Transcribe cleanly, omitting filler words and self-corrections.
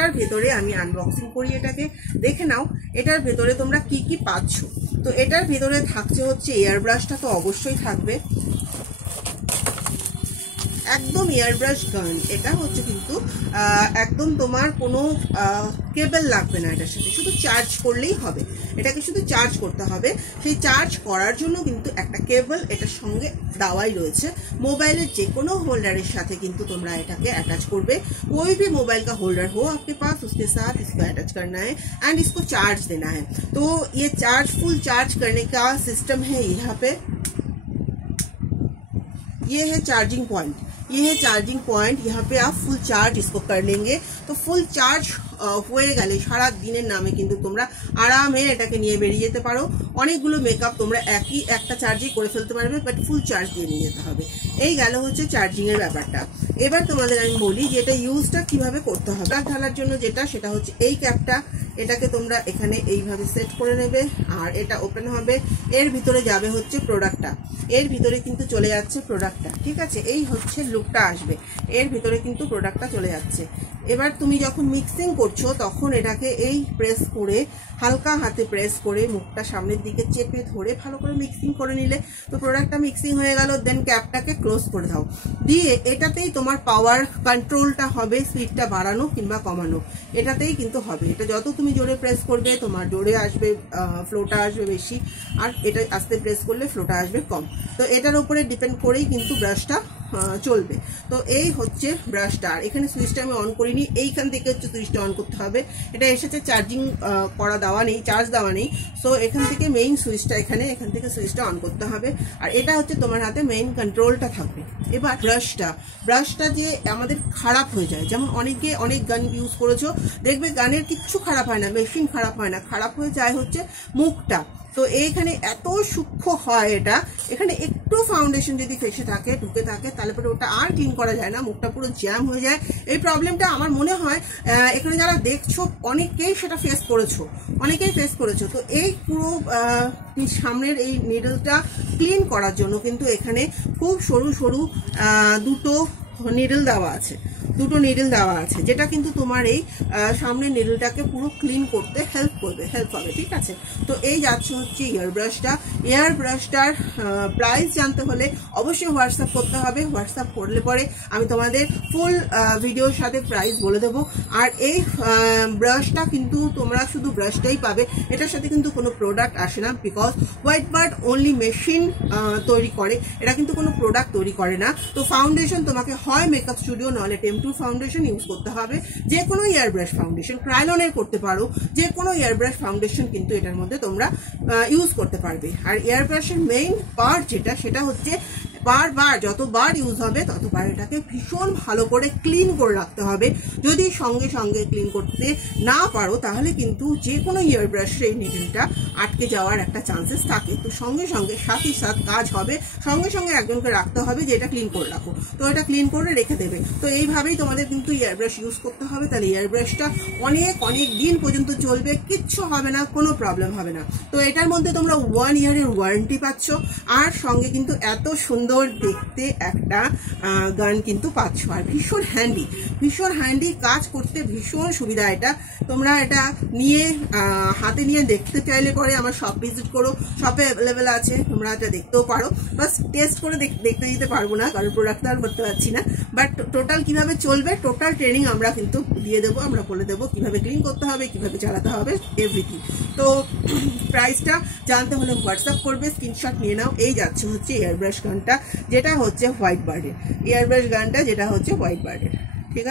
এটার ভেতরে আমি আনবক্সিং করি, এটাকে দেখে নাও এটার ভেতরে তোমরা কি কি পাচ্ছ। তো এটার ভেতরে থাকছে হচ্ছে এয়ার ব্রাশটা তো অবশ্যই থাকবে, একদম এয়ারব্রাশ গান। এটা হচ্ছে কিন্তু একদম তোমার কোনো কেবল লাগবে না এটার সাথে, শুধু চার্জ করলেই হবে, এটাকে শুধু চার্জ করতে হবে। সেই চার্জ করার জন্য কিন্তু একটা কেবল এটার সঙ্গে দেওয়াই রয়েছে। মোবাইলের যে কোনো হোল্ডারের সাথে কিন্তু তোমরা এটাকে अटैच করবে। कोई भी मोबाइल का होल्डर हो आपके पास, उसके साथ इसको अटैच करना है एंड इसको चार्ज देना है। तो ये चार्ज फुल चार्ज करने का सिस्टम है यहाँ पे, ये है चार्जिंग पॉइंट, ये है चार्जिंग पॉइंट। यहाँ पे आप फुल चार्ज इसको कर लेंगे। तो फुल चार्ज হয়ে গেলে সারা দিনের নামে কিন্তু তোমরা আরামে এটাকে নিয়ে বেরিয়ে যেতে পারো। অনেকগুলো মেকআপ তোমরা একটা চার্জই করে ফেলতে পারবে, বাট ফুল চার্জ দিয়ে নিয়ে যেতে হবে। এই গেল হচ্ছে চার্জিং এর ব্যাপারটা। এবার তোমাদের আমি বলি যে এটা ইউজটা কিভাবে করতে হবে। ঢালার জন্য যেটা, সেটা হচ্ছে এই ক্যাপটা, এটাকে তোমরা এখানে এইভাবে সেট করে নেবে আর এটা ওপেন হবে। এর ভিতরে যাবে হচ্ছে প্রোডাক্টটা, এর ভিতরে কিন্তু চলে যাচ্ছে প্রোডাক্টটা, ঠিক আছে। এই হচ্ছে লুকটা আসবে, এর ভিতরে কিন্তু প্রোডাক্টটা চলে যাচ্ছে। এবার তুমি যখন মিক্সিং করছো তখন এটাকে এই প্রেস করে, হালকা হাতে প্রেস করে মুখটা সামনের দিকে চেপে ধরে ভালো করে মিক্সিং করে নিলে তো প্রোডাক্টটা মিক্সিং হয়ে গেল। দেন ক্যাপটাকে ক্লোজ করে দাও, দিয়ে এটাতেই তোমার পাওয়ার কন্ট্রোলটা হবে, স্পিডটা বাড়ানো কিংবা কমানো এটাতেই কিন্তু হবে। এটা যত তুমি জোরে প্রেস করবে তোমার জোরে আসবে, ফ্লোটা আসবে বেশি, আর এটা আস্তে প্রেস করলে ফ্লোটা আসবে কম। তো এটার উপরে ডিপেন্ড করেই কিন্তু ব্রাশটা চলবে। তো এই হচ্ছে ব্রাশটা। আর এখানে সুইচটা আমি অন করিনি, এইখান থেকে হচ্ছে সুইচটা অন করতে হবে। এটা এসেছে চার্জিং করা দেওয়া নেই, চার্জ দেওয়া নেই। সো এখান থেকে মেইন সুইচটা এখান থেকে সুইচটা অন করতে হবে। আর এটা হচ্ছে তোমার হাতে মেইন কন্ট্রোলটা থাকবে। এবার ব্রাশটা যে আমাদের খারাপ হয়ে যায়, যেমন অনেকে অনেক গান ইউজ করেছো, দেখবে গানের কিচ্ছু খারাপ হয় না, মেশিন খারাপ হয় না, খারাপ হয়ে যায় হচ্ছে মুখটা। তো এইখানে এত সূক্ষ্ম হয় এটা, এখানে একটু ফাউন্ডেশন যদি ফেসে থাকে, ঢুকে থাকে, তাহলে পরে ওটা আর ক্লিন করা যায় না, মুখটা পুরো জ্যাম হয়ে যায়। এই প্রবলেমটা আমার মনে হয় এখানে যারা দেখছো অনেকেই সেটা ফেস করেছো। তো এই পুরো সামনের এই নিডলটা ক্লিন করার জন্য কিন্তু এখানে খুব সরু সরু দুটো নিডল দেওয়া আছে, যেটা কিন্তু তোমার এই সামনের নিডলটাকে পুরো ক্লিন করতে হেল্প হবে, ঠিক আছে। তো এই যাচ্ছে হচ্ছে এয়ার ব্রাশটার প্রাইস জানতে হলে অবশ্যই হোয়াটসঅ্যাপ করতে হবে। হোয়াটসঅ্যাপ করলে পরে আমি তোমাদের ফুল ভিডিওর সাথে প্রাইস বলে দেবো। আর এই ব্রাশটা কিন্তু তোমরা শুধু ব্রাশটাই পাবে, এটার সাথে কিন্তু কোনো প্রোডাক্ট আসে না, because white bird only machine তৈরি করে, এটা কিন্তু কোনো প্রোডাক্ট তৈরি করে না। তো ফাউন্ডেশন তোমাকে হয় মেকআপ স্টুডিও নাহলে টেম্পু ফাউন্ডেশন ইউজ করতে হবে। যে কোনো এয়ার ব্রাশ ফাউন্ডেশন, ক্রায়োলনের করতে পারো, যে কোনো এয়ার ব্রাশ ফাউন্ডেশন কিন্তু এটার মধ্যে তোমরা ইউজ করতে পারবে। আর এয়ার ব্রাশের মেইন পার্ট যেটা, সেটা হচ্ছে বারবার যতবার ইউজ হবে ততবার এটাকে ভীষণ ভালো করে ক্লিন করে রাখতে হবে। যদি সঙ্গে সঙ্গে ক্লিন করতে না পারো তাহলে কিন্তু যে কোনো ইয়ার ব্রাশের এই নিডলটা আটকে যাওয়ার একটা চান্সেস থাকে। তো সঙ্গে সঙ্গে সাথে সাথ কাজ হবে, সঙ্গে সঙ্গে একজনকে রাখতে হবে যে এটা ক্লিন করে রাখো, তো এটা ক্লিন করে রেখে দেবে। তো এইভাবেই তোমাদের কিন্তু ইয়ার ব্রাশ ইউজ করতে হবে, তাহলে ইয়ার ব্রাশটা অনেক দিন পর্যন্ত চলবে, কিচ্ছু হবে না, কোনো প্রবলেম হবে না। তো এটার মধ্যে তোমরা 1 ইয়ারের ওয়ারেন্টি পাচ্ছ, আর সঙ্গে কিন্তু এত সুন্দর দেখতে একটা গান কিন্তু পাচ্ছ। আর ভীষণ হ্যান্ডি, কাজ করতে ভীষণ সুবিধা। এটা তোমরা এটা নিয়ে হাতে নিয়ে দেখতে চাইলে পরে আমার শপ ভিজিট করো, শপে অ্যাভেলেবেল আছে, তোমরা এটা দেখতেও পারো। বাস টেস্ট করে দেখতে দিতে পারবো না, কারণ প্রোডাক্ট আর করতে পারছি না। বাট টোটাল কিভাবে চলবে, টোটাল ট্রেনিং আমরা কিন্তু দিয়ে দেবো, আমরা বলে দেবো কিভাবে ক্লিন করতে হবে, কিভাবে চালাতে হবে, এভরিথিং। তো প্রাইসটা জানতে হলে হোয়াটসঅ্যাপ করবে, স্ক্রিনশট নিয়ে নাও। এই যাচ্ছে হচ্ছে এয়ার ব্রাশ গানটা, যেটা হচ্ছে হোয়াইট বার্ডের, ঠিক আছে।